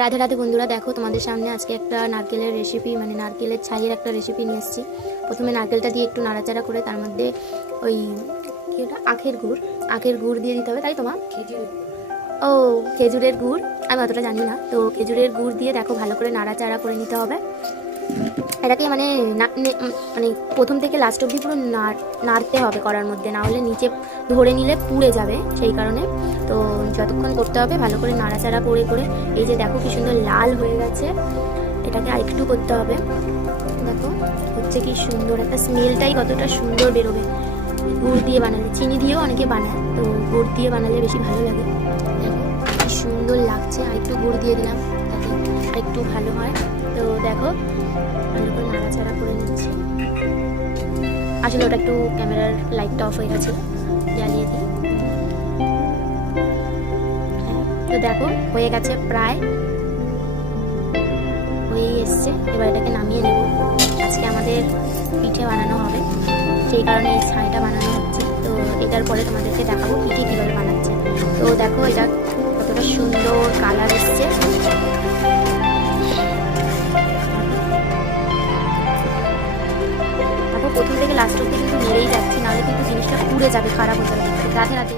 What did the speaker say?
রাধে রাধে বন্ধুরা, দেখো তোমাদের সামনে আজকে একটা নারকেলের রেসিপি, মানে নারকেলের ছাইয়ের একটা রেসিপি নিয়ে এসেছি। প্রথমে নারকেলটা দিয়ে একটু নাড়াচাড়া করে তার মধ্যে ওই কি ওটা আখের গুড় দিয়ে দিতে হবে, তাই তোমার ও খেজুরের গুড়, আমি অতটা জানি না। তো খেজুরের গুড় দিয়ে দেখো ভালো করে নাড়াচাড়া করে নিতে হবে। এটাকে মানে মানে প্রথম থেকে লাস্ট অবধি পুরো নাড়তে হবে করার মধ্যে, না হলে নিচে ধরে নিলে পুড়ে যাবে, সেই কারণে তো যতক্ষণ করতে হবে ভালো করে নাড়াচাড়া করে করে। এই যে দেখো কি সুন্দর লাল হয়ে গেছে, এটাকে আরেকটু করতে হবে। দেখো হচ্ছে কি সুন্দর, একটা স্মেলটাই কতটা সুন্দর বেরোবে গুড় দিয়ে বানালে। চিনি দিয়েও অনেকে বানায়, তো গুড় দিয়ে বানালে বেশি ভালো লাগে। দেখো কি সুন্দর লাগছে, আর একটু গুড় দিয়ে দিলাম তাতে একটু ভালো হয়। তো দেখো ভালো করে নাড়াচাড়া করে নিচ্ছি। আসলে ওটা একটু ক্যামেরার লাইটটা অফ হয়ে গেছে, জ্বালিয়ে দিই। হ্যাঁ, তো দেখো হয়ে গেছে, প্রায় হয়ে এসছে। এবার এটাকে নামিয়ে নেব। আজকে আমাদের পিঠে বানানো হবে, সেই কারণে এই ছাইটা বানানো হচ্ছে। তো এটার পরে তোমাদেরকে দেখাবো পিঠে কীভাবে বানাচ্ছে। তো দেখো এটা কতটা সুন্দর কালার এসছে। প্রথম থেকে লাস্ট অব্দি কিন্তু নেড়েই যাচ্ছি, নাহলে কিন্তু জিনিসটা পুড়ে যাবে, খারাপ হয়ে যাবে। রাধে রাধে।